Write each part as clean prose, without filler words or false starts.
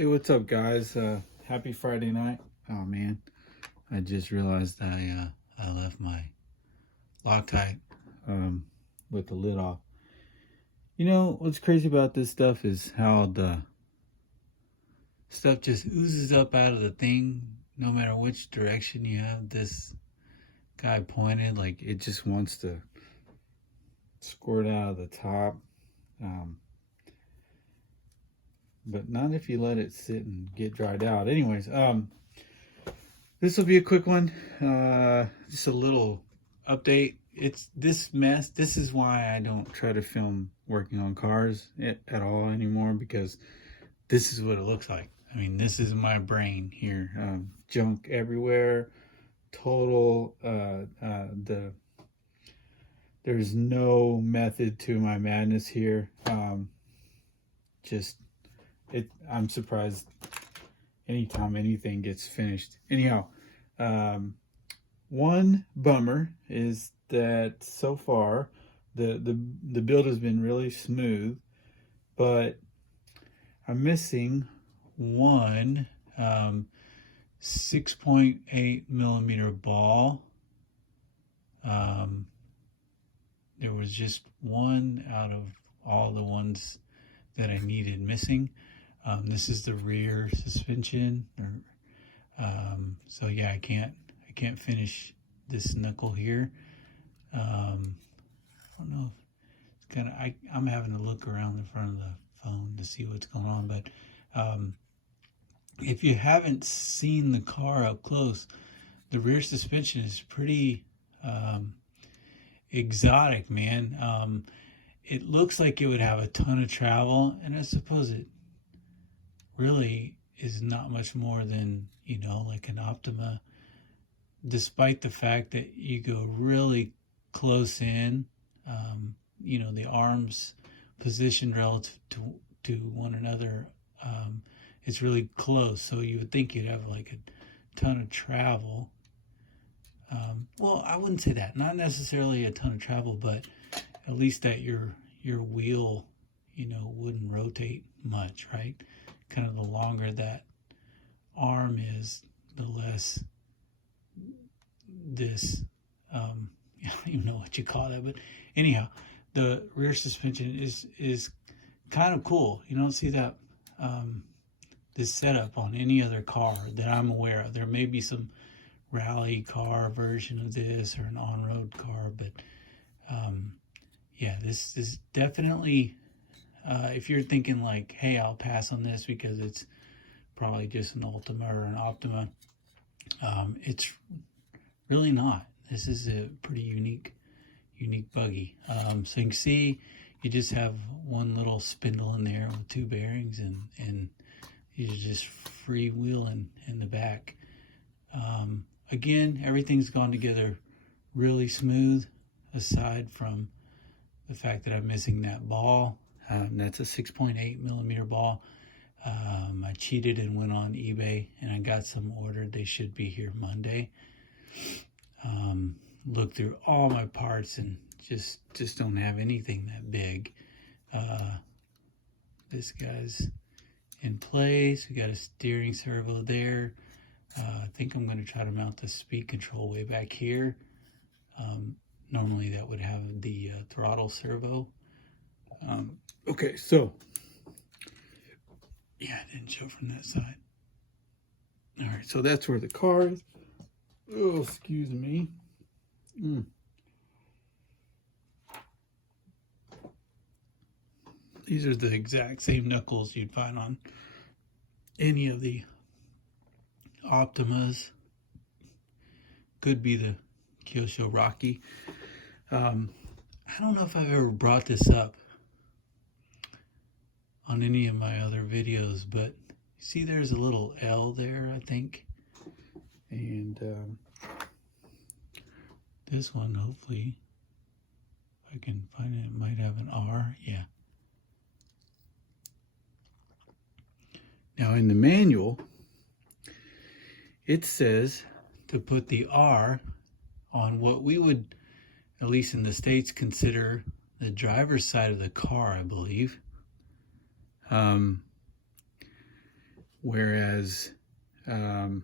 Hey, what's up, guys? Happy Friday night. Oh man, I just realized I left my Loctite with the lid off. You know what's crazy about this stuff is how the stuff just oozes up out of the thing, no matter which direction you have this guy pointed. Like it just wants to squirt out of the top. Um, but not if you let it sit and get dried out. Anyways, this will be a quick one. Just a little update. It's this mess. This is why I don't try to film working on cars at all anymore, because this is what it looks like. I mean, this is my brain here. Junk everywhere. Total. There's no method to my madness here. I'm surprised anytime anything gets finished. Anyhow, one bummer is that so far the build has been really smooth, but I'm missing one 6.8 millimeter ball. There was just one out of all the ones that I needed missing. This is the rear suspension, so yeah, I can't finish this knuckle here. I don't know. It's kind of I'm having to look around the front of the phone to see what's going on, but if you haven't seen the car up close, the rear suspension is pretty exotic, man. It looks like it would have a ton of travel, and I suppose it really is not much more than, like an Optima, despite the fact that you go really close in. The arms positioned relative to one another, it's really close, so you would think you'd have like a ton of travel. Well, I wouldn't say that, not necessarily a ton of travel, but at least that your wheel, wouldn't rotate much, right? Kind of the longer that arm is, the less this, I don't even know what you call that, but anyhow, the rear suspension is kind of cool. You don't see that this setup on any other car that I'm aware of. There may be some rally car version of this or an on-road car, but yeah, this is definitely, if you're thinking like, hey, I'll pass on this because it's probably just an Ultima or an Optima, it's really not. This is a pretty unique buggy. So you can see you just have one little spindle in there with two bearings, and you're just freewheeling in the back. Again, everything's gone together really smooth, aside from the fact that I'm missing that ball. That's a 6.8 millimeter ball. I cheated and went on eBay and I got some ordered. They should be here Monday. Looked through all my parts and just don't have anything that big. This guy's in place. We got a steering servo there. I think I'm going to try to mount the speed control way back here. Normally that would have the throttle servo. Okay, so yeah, it didn't show from that side. All right, so that's where the car is. Oh, excuse me. These are the exact same knuckles you'd find on any of the Optimas. Could be the Kyosho Rocky. I don't know if I've ever brought this up on any of my other videos, but see there's a little L there, I think. And this one, hopefully, if I can find it, it might have an R. Yeah. Now in the manual, it says to put the R on what we would, at least in the States, consider the driver's side of the car, I believe. whereas I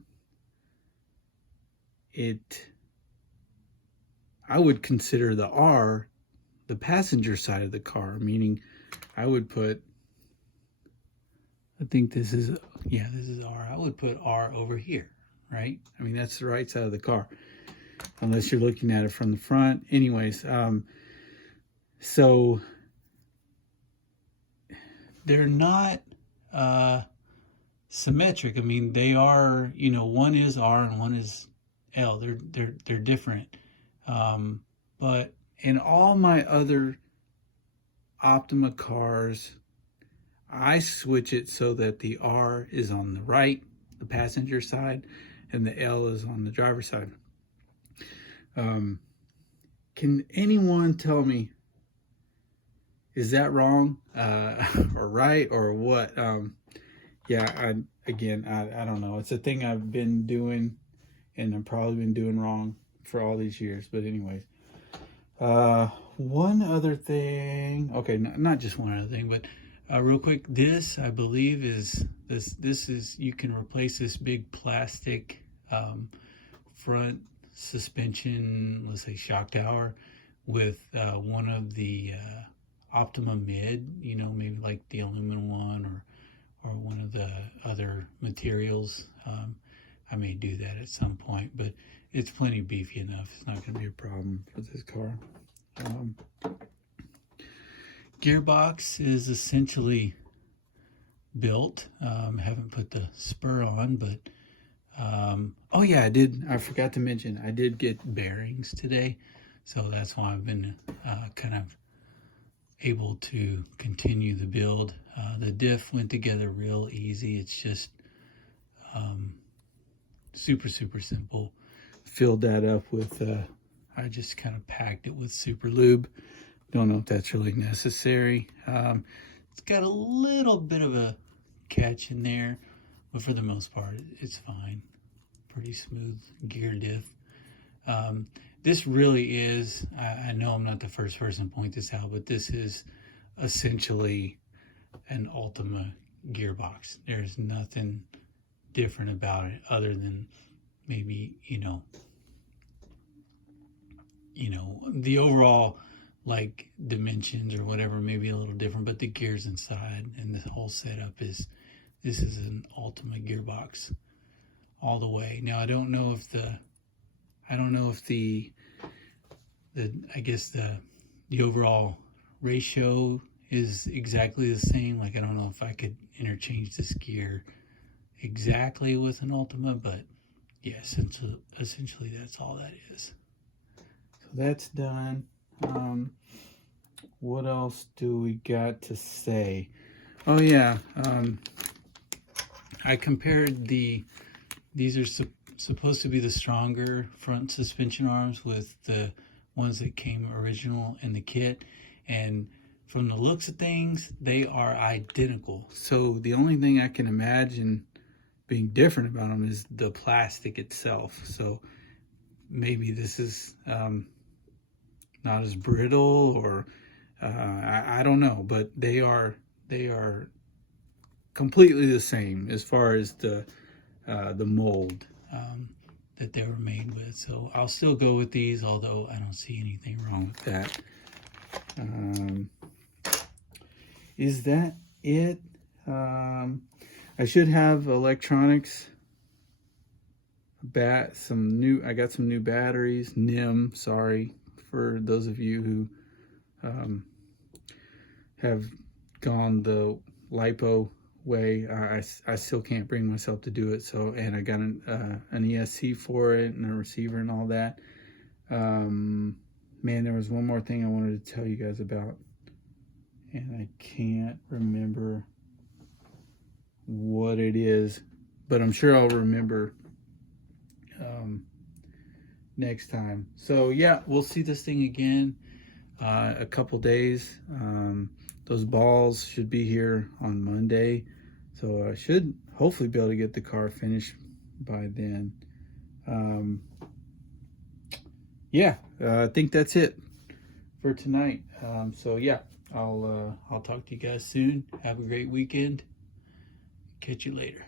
would consider the R the passenger side of the car, meaning I would put, I think this is R. I would put R over here, right? I mean, that's the right side of the car, unless you're looking at it from the front. Anyways, so they're not symmetric. I mean, they are, you know, one is R and one is L. They're different. But in all my other Optima cars, I switch it so that the R is on the right, the passenger side, and the L is on the driver's side. Can anyone tell me, is that wrong or right or what? Yeah, I don't know. It's a thing I've been doing, and I've probably been doing wrong for all these years. But anyways, one other thing. Okay, not just one other thing, but real quick, this I believe is this is, you can replace this big plastic front suspension, let's say shock tower, with one of the Optima mid, you know, maybe like the aluminum one or one of the other materials. I may do that at some point, but it's plenty beefy enough. It's not going to be a problem for this car. Gearbox is essentially built. Haven't put the spur on, but oh yeah, I forgot to mention, I did get bearings today, so that's why I've been kind of able to continue the build. The diff went together real easy. It's just super simple. Filled that up with I just kind of packed it with super lube. Don't know if that's really necessary. It's got a little bit of a catch in there, but for the most part it's fine. Pretty smooth gear diff. This really is, I know I'm not the first person to point this out, but this is essentially an Ultima gearbox. There's nothing different about it other than maybe, you know, the overall like dimensions or whatever may be a little different, but the gears inside and the whole setup this is an Ultima gearbox all the way. Now I don't know if the I guess the overall ratio is exactly the same. Like, I don't know if I could interchange this gear exactly with an Ultima, but yeah, essentially that's all that is. So that's done. What else do we got to say? Oh yeah, I compared these are supposed to be the stronger front suspension arms with the ones that came original in the kit, and from the looks of things, they are identical. So the only thing I can imagine being different about them is the plastic itself. So maybe this is not as brittle, or I don't know, but they are completely the same as far as the mold that they were made with. So I'll still go with these, although I don't see anything wrong with that. Is that it? I should have electronics. I got some new batteries. NIM, sorry for those of you who have gone the LiPo way. I still can't bring myself to do it. So, and I got an ESC for it and a receiver and all that. Man, there was one more thing I wanted to tell you guys about, and I can't remember what it is, but I'm sure I'll remember next time. So yeah, we'll see this thing again a couple days. Those balls should be here on Monday, so I should hopefully be able to get the car finished by then. Yeah, I think that's it for tonight. So yeah, I'll talk to you guys soon. Have a great weekend. Catch you later.